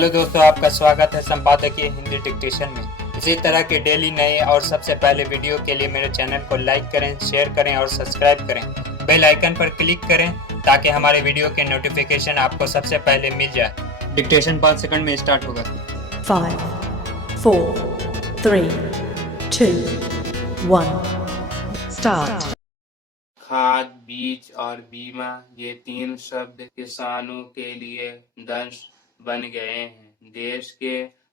Hello दोस्तों, आपका स्वागत है संपादकीय हिंदी डिक्टेशन में। इसी तरह के डेली नए और सबसे पहले वीडियो के लिए मेरे चैनल को लाइक करें, शेयर करें और सब्सक्राइब करें। बेल आइकन पर क्लिक करें ताकि हमारे वीडियो के नोटिफिकेशन आपको सबसे पहले मिल जाए। डिक्टेशन 5 सेकंड में स्टार्ट होगा। 5, 4, 3, 2, 1, स्टार्ट। खाद, बीज और बीमा ये तीन शब्द किसानों के लिए दंश बन गए हैं। देश के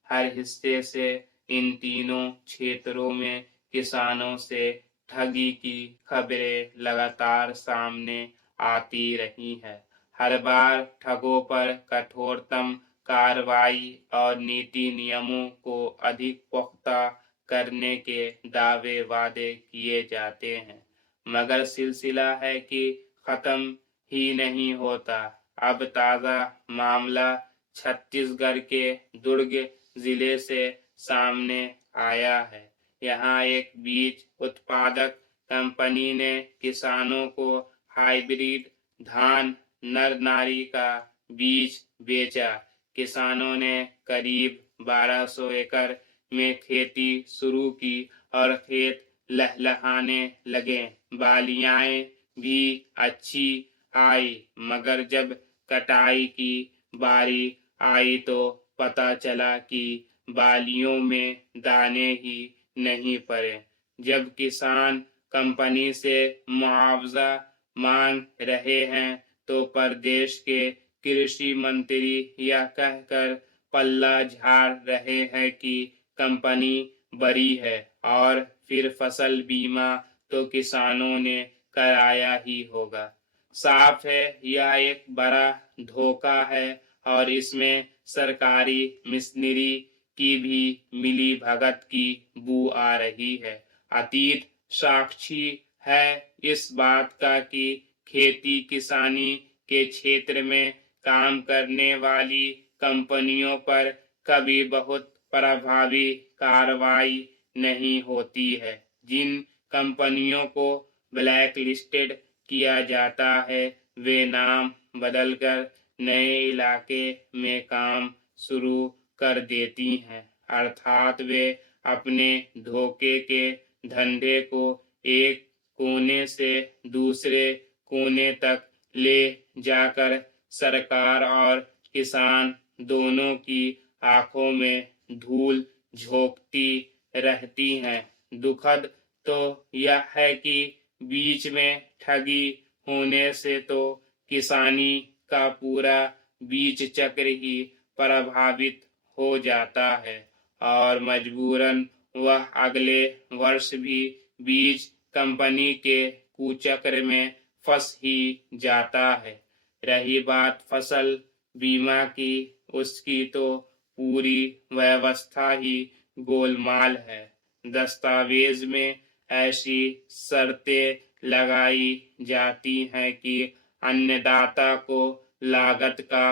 हर हिस्से से इन तीनों क्षेत्रों में किसानों से ठगी की खबरें लगातार सामने आती रही है। हर बार ठगों पर कठोरतम कार्रवाई और नीति नियमों को अधिक पुख्ता करने के दावे वादे किए जाते हैं, मगर सिलसिला है कि खत्म ही नहीं होता। अब ताजा मामला छत्तीसगढ़ के दुर्ग जिले से सामने आया है। यहाँ एक बीज उत्पादक कंपनी ने किसानों को हाइब्रिड धान नर नारी का बीज बेचा। किसानों ने करीब 1200 एकड़ में खेती शुरू की और खेत लहलहाने लगे। बालियाएं भी अच्छी आई, मगर जब कटाई की बारी आई तो पता चला कि बालियों में दाने ही नहीं पड़े। जब किसान कंपनी से मुआवजा मांग रहे हैं तो प्रदेश के कृषि मंत्री यह कहकर पल्ला झाड़ रहे हैं कि कंपनी बड़ी है और फिर फसल बीमा तो किसानों ने कराया ही होगा। साफ है यह एक बड़ा धोखा है और इसमें सरकारी मिशनरी की भी मिली भगत की बू आ रही है। अतीत साक्षी है इस बात का कि खेती किसानी के क्षेत्र में काम करने वाली कंपनियों पर कभी बहुत प्रभावी कार्रवाई नहीं होती है। जिन कंपनियों को ब्लैक लिस्टेड किया जाता है वे नाम बदलकर नए इलाके में काम शुरू कर देती हैं, अर्थात वे अपने धोखे के धंधे को एक कोने से दूसरे कोने तक ले जाकर सरकार और किसान दोनों की आंखों में धूल झोंकती रहती हैं। दुखद तो यह है कि बीच में ठगी होने से तो किसानी का पूरा बीज चक्र ही प्रभावित हो जाता है और मजबूरन वह अगले वर्ष भी बीज कंपनी के कुचक्र में फंस ही जाता है। रही बात फसल बीमा की, उसकी तो पूरी व्यवस्था ही गोलमाल है। दस्तावेज में ऐसी शर्तें लगाई जाती हैं कि अन्नदाता को लागत का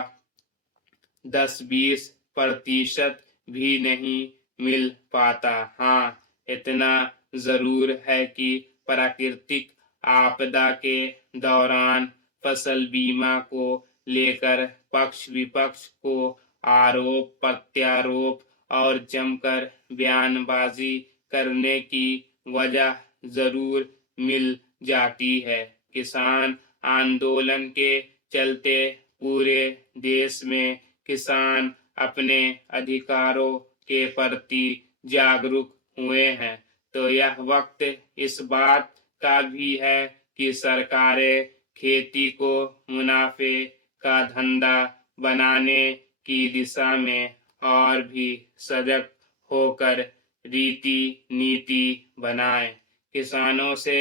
10-20% भी नहीं मिल पाता। हाँ, इतना जरूर है कि प्राकृतिक आपदा के दौरान फसल बीमा को लेकर पक्ष विपक्ष को आरोप प्रत्यारोप और जमकर बयानबाजी करने की वजह जरूर मिल जाती है। किसान आंदोलन के चलते पूरे देश में किसान अपने अधिकारों के प्रति जागरूक हुए हैं, तो यह वक्त इस बात का भी है कि सरकारें खेती को मुनाफे का धंधा बनाने की दिशा में और भी सजग होकर रीति नीति बनाएं। किसानों से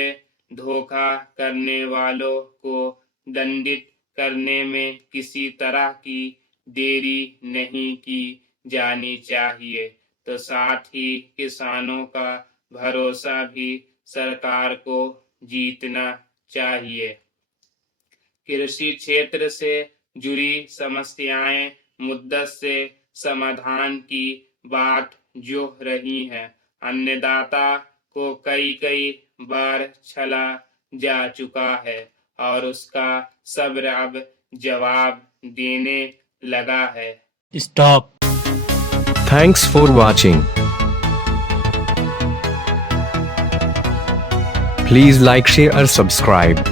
धोखा करने वालों को दंडित करने में किसी तरह की देरी नहीं की जानी चाहिए, तो साथ ही किसानों का भरोसा भी सरकार को जीतना चाहिए। कृषि क्षेत्र से जुड़ी समस्याएं मुद्दत से समाधान की बात जो रही है, अन्नदाता को कई बार छला जा चुका है और उसका सब्र अब जवाब देने लगा है। Stop. Thanks for watching. Please like, share or subscribe.